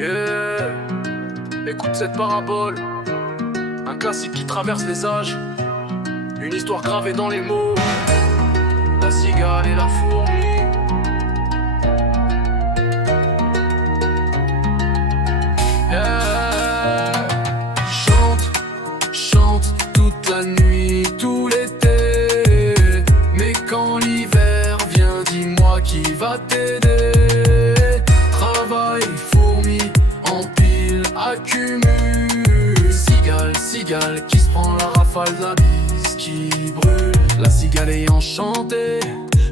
Yeah, écoute cette parabole, un classique qui traverse les âges, une histoire gravée dans les mots, la cigale et la fourmi. Yeah. Chante, chante toute la nuit, tout l'été, mais quand l'hiver vient, dis-moi qui va t'aider. Travail, fourmi, empile, accumule. Cigale, cigale qui se prend la rafale de la bise qui brûle. La cigale ayant chanté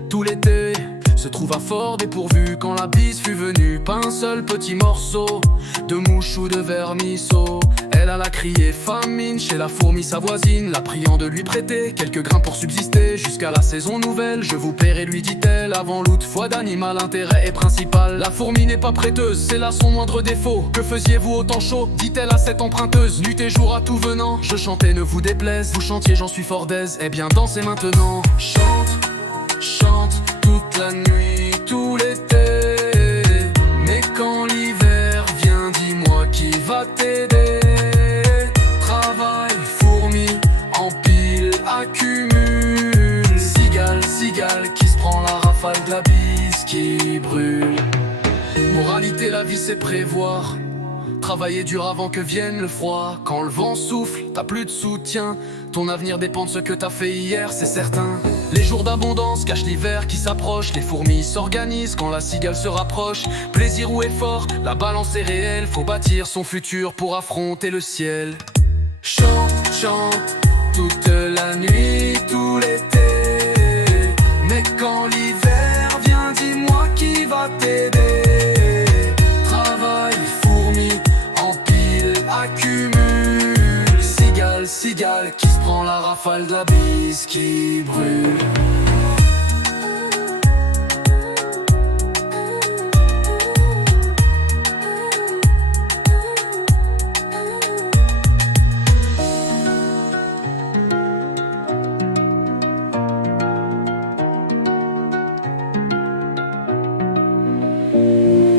tout l'été se trouva fort dépourvu quand la bise fut venue. Pas un seul petit morceau de mouche ou de vermisseau. Elle alla crier famine chez la fourmi sa voisine, la priant de lui prêter quelques grains pour subsister jusqu'à la saison nouvelle. Je vous paierai, lui dit-elle, avant l'autre foi d'animal, l'intérêt est principal. La fourmi n'est pas prêteuse, c'est là son moindre défaut. Que faisiez-vous au temps chaud, dit-elle à cette emprunteuse. Nuit et jour à tout venant, je chantais, ne vous déplaise. Vous chantiez, j'en suis fort d'aise, eh bien dansez maintenant. Chante, chante toute la nuit, tout l'été, mais quand l'hiver vient, dis-moi qui va t'aider. Travail, fourmi, empile, accumule. Cigale, cigale qui se prend la rafale de la bise qui brûle. Moralité, la vie c'est prévoir, travailler dur avant que vienne le froid. Quand le vent souffle, t'as plus de soutien, ton avenir dépend de ce que t'as fait hier, c'est certain. Les jours d'abondance cachent l'hiver qui s'approche. Les fourmis s'organisent quand la cigale se rapproche. Plaisir ou effort, la balance est réelle. Faut bâtir son futur pour affronter le ciel. Chante, chante toute la nuit, tout l'été, mais quand l'hiver vient, dis-moi qui va t'aider. Travail, fourmi, empile, accumule. Cigale, cigale qui se prend la rafale de la bise qui brûle.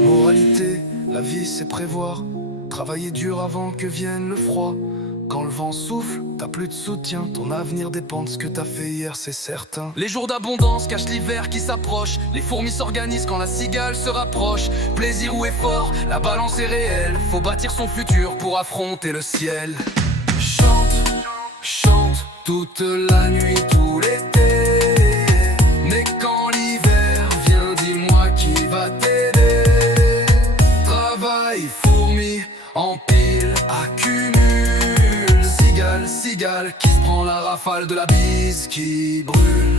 Moralité, la vie c'est prévoir, travailler dur avant que vienne le froid. Quand le vent souffle, t'as plus de soutien, ton avenir dépend de ce que t'as fait hier, c'est certain. Les jours d'abondance cachent l'hiver qui s'approche. Les fourmis s'organisent quand la cigale se rapproche. Plaisir ou effort, la balance est réelle. Faut bâtir son futur pour affronter le ciel. Chante, chante toute la nuit, tout l'été, mais quand l'hiver vient, dis-moi qui va t'aider. Travail, fourmi, empile, accumule. Cigale, cigale qui se prend la rafale de la bise qui brûle.